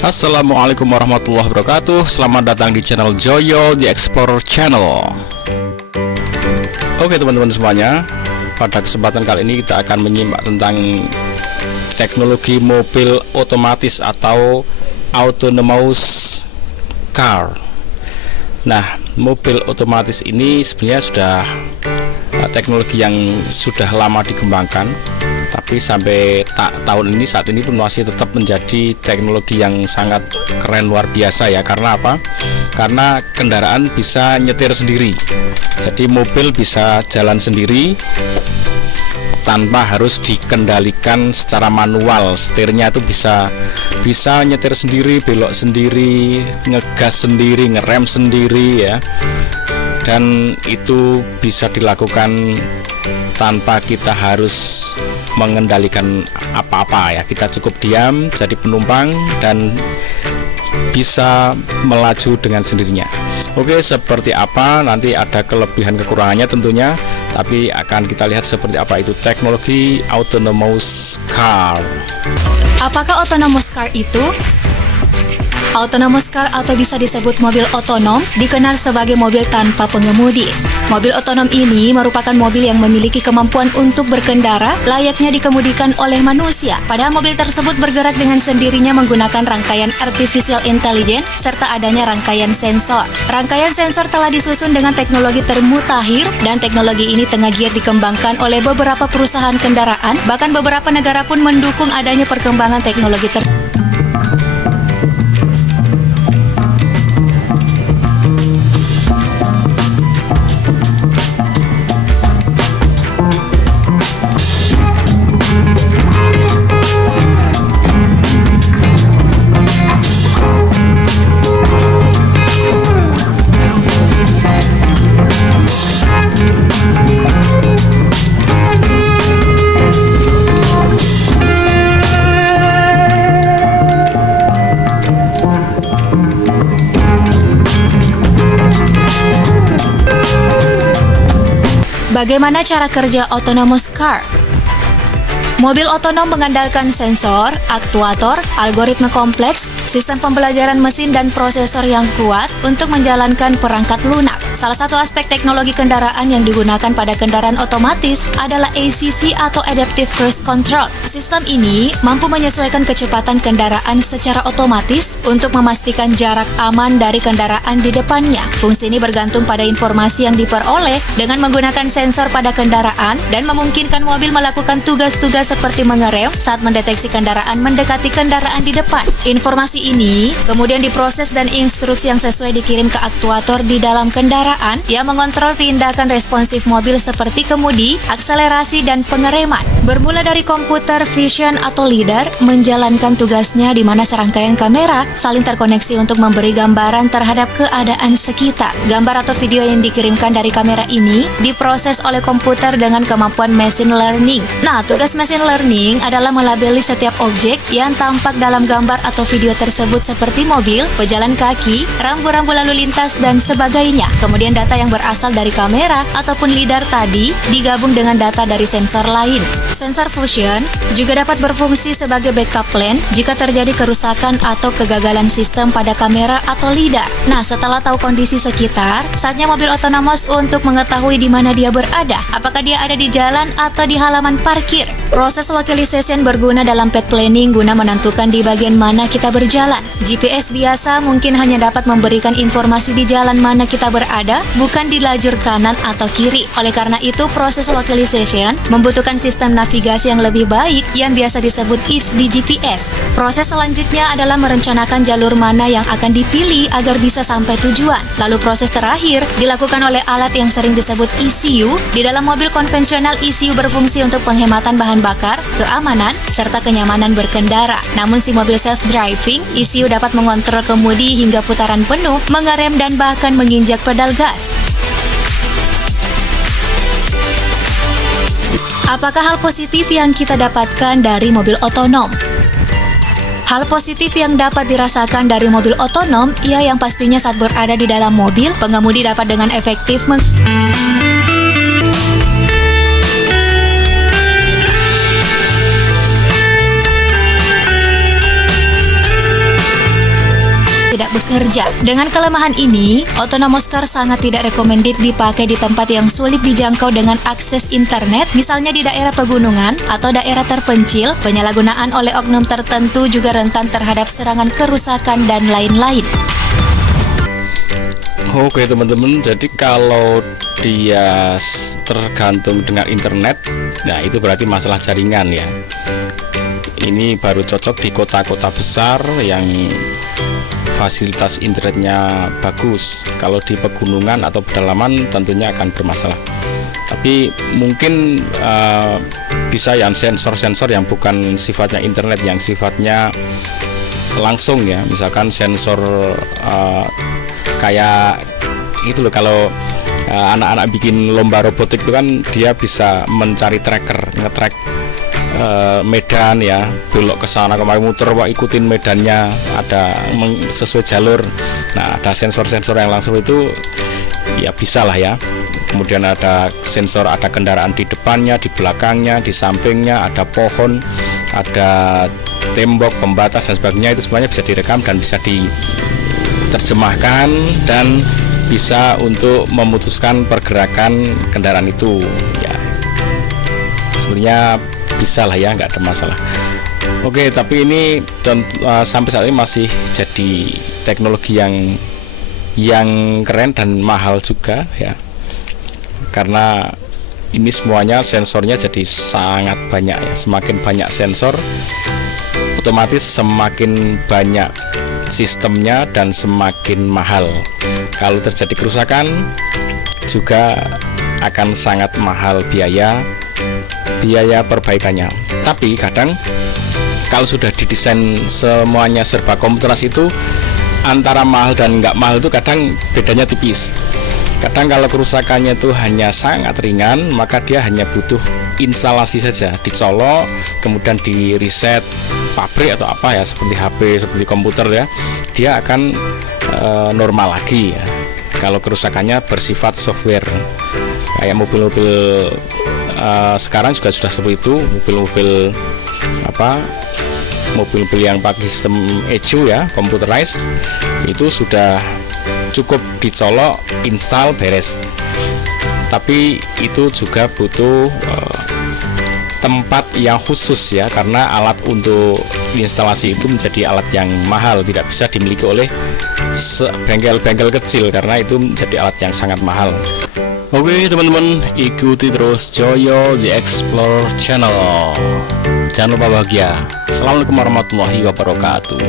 Assalamualaikum warahmatullahi wabarakatuh. Selamat datang di channel Joyo The Explorer Channel. Oke teman-teman semuanya, pada kesempatan kali ini kita akan menyimak tentang teknologi mobil otomatis atau autonomous car. Nah, mobil otomatis ini sebenarnya sudah teknologi yang sudah lama dikembangkan, tapi sampai tahun ini, saat ini pun masih tetap menjadi teknologi yang sangat keren, luar biasa ya. Karena apa? Karena kendaraan bisa nyetir sendiri. Jadi mobil bisa jalan sendiri tanpa harus dikendalikan secara manual. Setirnya itu bisa nyetir sendiri, belok sendiri, ngegas sendiri, ngerem sendiri ya. Dan itu bisa dilakukan tanpa kita harus mengendalikan apa-apa ya. Kita cukup diam jadi penumpang dan bisa melaju dengan sendirinya. Oke, seperti apa? Nanti ada kelebihan kekurangannya tentunya, tapi akan kita lihat seperti apa itu teknologi autonomous car. Apakah autonomous car itu? Autonomous car atau bisa disebut mobil otonom dikenal sebagai mobil tanpa pengemudi. Mobil otonom ini merupakan mobil yang memiliki kemampuan untuk berkendara layaknya dikemudikan oleh manusia. Padahal mobil tersebut bergerak dengan sendirinya menggunakan rangkaian artificial intelligence serta adanya rangkaian sensor. Rangkaian sensor telah disusun dengan teknologi termutakhir dan teknologi ini tengah giat dikembangkan oleh beberapa perusahaan kendaraan. Bahkan beberapa negara pun mendukung adanya perkembangan teknologi tersebut. Bagaimana cara kerja autonomous car? Mobil otonom mengandalkan sensor, aktuator, algoritma kompleks, sistem pembelajaran mesin dan prosesor yang kuat untuk menjalankan perangkat lunak. Salah satu aspek teknologi kendaraan yang digunakan pada kendaraan otomatis adalah ACC atau Adaptive Cruise Control. Sistem ini mampu menyesuaikan kecepatan kendaraan secara otomatis untuk memastikan jarak aman dari kendaraan di depannya. Fungsi ini bergantung pada informasi yang diperoleh dengan menggunakan sensor pada kendaraan dan memungkinkan mobil melakukan tugas-tugas seperti mengerem saat mendeteksi kendaraan mendekati kendaraan di depan. Informasi ini kemudian diproses dan instruksi yang sesuai dikirim ke aktuator di dalam kendaraan yang mengontrol tindakan responsif mobil seperti kemudi, akselerasi, dan pengereman. Bermula dari komputer vision atau LiDAR menjalankan tugasnya di mana serangkaian kamera saling terkoneksi untuk memberi gambaran terhadap keadaan sekitar. Gambar atau video yang dikirimkan dari kamera ini diproses oleh komputer dengan kemampuan machine learning. Nah, tugas machine learning adalah melabeli setiap objek yang tampak dalam gambar atau video tersebut seperti mobil, pejalan kaki, rambu-rambu lalu lintas, dan sebagainya. Kemudian data yang berasal dari kamera ataupun LiDAR tadi digabung dengan data dari sensor lain. Sensor fusion juga dapat berfungsi sebagai backup plan jika terjadi kerusakan atau kegagalan sistem pada kamera atau LiDAR. Nah, setelah tahu kondisi sekitar, saatnya mobil otonomous untuk mengetahui di mana dia berada. Apakah dia ada di jalan atau di halaman parkir? Proses localization berguna dalam path planning guna menentukan di bagian mana kita berjalan. GPS biasa mungkin hanya dapat memberikan informasi di jalan mana kita berada, bukan di lajur kanan atau kiri. Oleh karena itu, proses localization membutuhkan sistem navigasi yang lebih baik yang biasa disebut ISD GPS. Proses selanjutnya adalah merencanakan jalur mana yang akan dipilih agar bisa sampai tujuan. Lalu proses terakhir dilakukan oleh alat yang sering disebut ECU. Di dalam mobil konvensional, ECU berfungsi untuk penghematan bahan bakar, keamanan, serta kenyamanan berkendara. Namun si mobil self-driving, ECU dapat mengontrol kemudi hingga putaran penuh, mengerem, dan bahkan menginjak pedal gas. Apakah hal positif yang kita dapatkan dari mobil otonom? Hal positif yang dapat dirasakan dari mobil otonom, yang pastinya saat berada di dalam mobil, pengemudi dapat dengan efektif kerja. Dengan kelemahan ini, autonomous car sangat tidak recommended dipakai di tempat yang sulit dijangkau dengan akses internet, misalnya di daerah pegunungan atau daerah terpencil. Penyalahgunaan oleh oknum tertentu juga rentan terhadap serangan kerusakan dan lain-lain. Oke teman-teman, jadi kalau dia tergantung dengan internet, nah itu berarti masalah jaringan ya. Ini baru cocok di kota-kota besar yang fasilitas internetnya bagus. Kalau di pegunungan atau pedalaman tentunya akan bermasalah. Tapi mungkin bisa yang sensor-sensor yang bukan sifatnya internet, yang sifatnya langsung ya, misalkan sensor kayak itu loh, kalau anak-anak bikin lomba robotik itu kan dia bisa mencari tracker, nge-track medan ya, belok ke sana kemari, muter, ikutin medannya, ada sesuai jalur. Nah, ada sensor-sensor yang langsung itu ya bisa lah ya. Kemudian ada sensor, ada kendaraan di depannya, di belakangnya, di sampingnya, ada pohon, ada tembok, pembatas dan sebagainya. Itu semuanya bisa direkam dan bisa diterjemahkan dan bisa untuk memutuskan pergerakan kendaraan itu ya. Sebenarnya bisa lah ya, nggak ada masalah. Oke, tapi ini sampai saat ini masih jadi teknologi yang keren dan mahal juga ya, karena ini semuanya sensornya jadi sangat banyak ya. Semakin banyak sensor, otomatis semakin banyak sistemnya dan semakin mahal. Kalau terjadi kerusakan juga akan sangat mahal biaya perbaikannya. Tapi kadang kalau sudah didesain semuanya serba komputerisasi itu, antara mahal dan nggak mahal itu kadang bedanya tipis. Kadang kalau kerusakannya itu hanya sangat ringan, maka dia hanya butuh instalasi saja, dicolok, kemudian di reset pabrik atau apa ya, seperti HP, seperti komputer ya, dia akan normal lagi ya. Kalau kerusakannya bersifat software, kayak mobil-mobil sekarang juga sudah seperti itu, mobil-mobil yang pakai sistem ECU ya, computerized, itu sudah cukup dicolok, install, beres. Tapi itu juga butuh tempat yang khusus ya, karena alat untuk instalasi itu menjadi alat yang mahal, tidak bisa dimiliki oleh bengkel-bengkel kecil karena itu menjadi alat yang sangat mahal. Oke teman-teman, ikuti terus Joyo The Explorer Channel. Jangan lupa bahagia. Assalamualaikum warahmatullahi wabarakatuh.